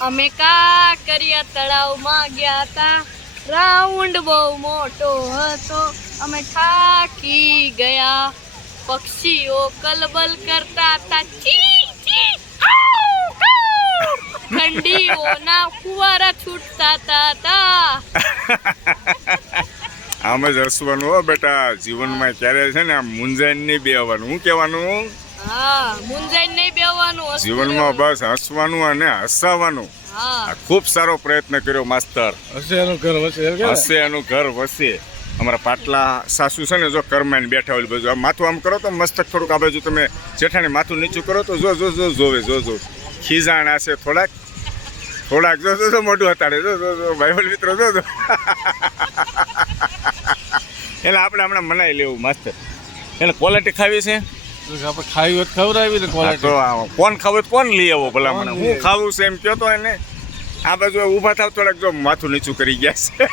અમે કાંકરિયા તળાવમાં ગયા તા, રાઉન્ડ બહુ મોટો હતો, અમે થાકી ગયા. પક્ષીઓ કલબલ કરતા હતા, ચી ચી આઉ કાઉ. ઠંડીઓના ફુવારા છૂટતા હતા. આમ જ હસવાનું હો બેટા, જીવનમાં ક્યારે છે ને આમ મૂંઝાઈને નહીં બેહવાનું. શું કહેવાનું? હા, મુંજાઈ નહીં બેવાનું. જીવનમાં બસ હસવાનું અને હસાવાનું. હા, ખૂબ સારો પ્રયત્ન કર્યો માસ્તર. હશે એનું ઘર વસે હસે એનું ઘર વસે. અમારા પાટલા સાસુ છે ને, જો કરમાઈને બેઠા હોય બાજુ આમ માથું આમ કરો તો મસ્તક થોડુંક આ બાજુ તમે જેઠાણી માથું નીચું કરો તો જો જો જો જોવે જો ખીજાણ હશે થોડાક જો જો મોઢું હતાડે જો ભાઈ મિત્રો જો એટલે આપણે હમણાં મનાઈ લેવું માસ્તર. એને ક્વોલિટી ખાવી છે આપણે ખાવી હોત ખવડાવી ને તો ક્વોલિટી. કોણ ખાવું તો કોણ લઈ આવો ભલા મને. હું ખાવું છે એમ કહો તો એને આ બાજુ ઊભા થાવ થોડાક જો માથું નીચું કરી ગયા છે.